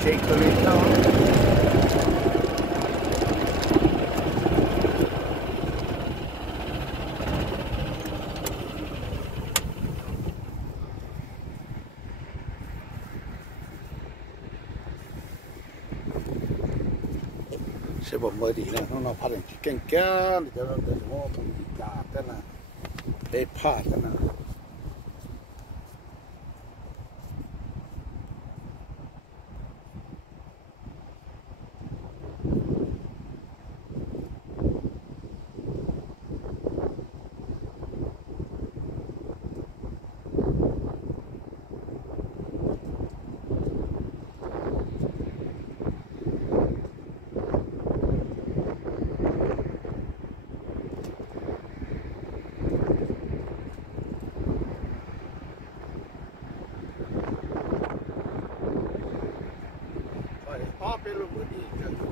Shake the lid down. Sẽ bỏ mơ đi nè, nó phát triển kinh kia thì cho nó được ngô cũng bị cả thế nào để phá thế nào. Pelo bonito.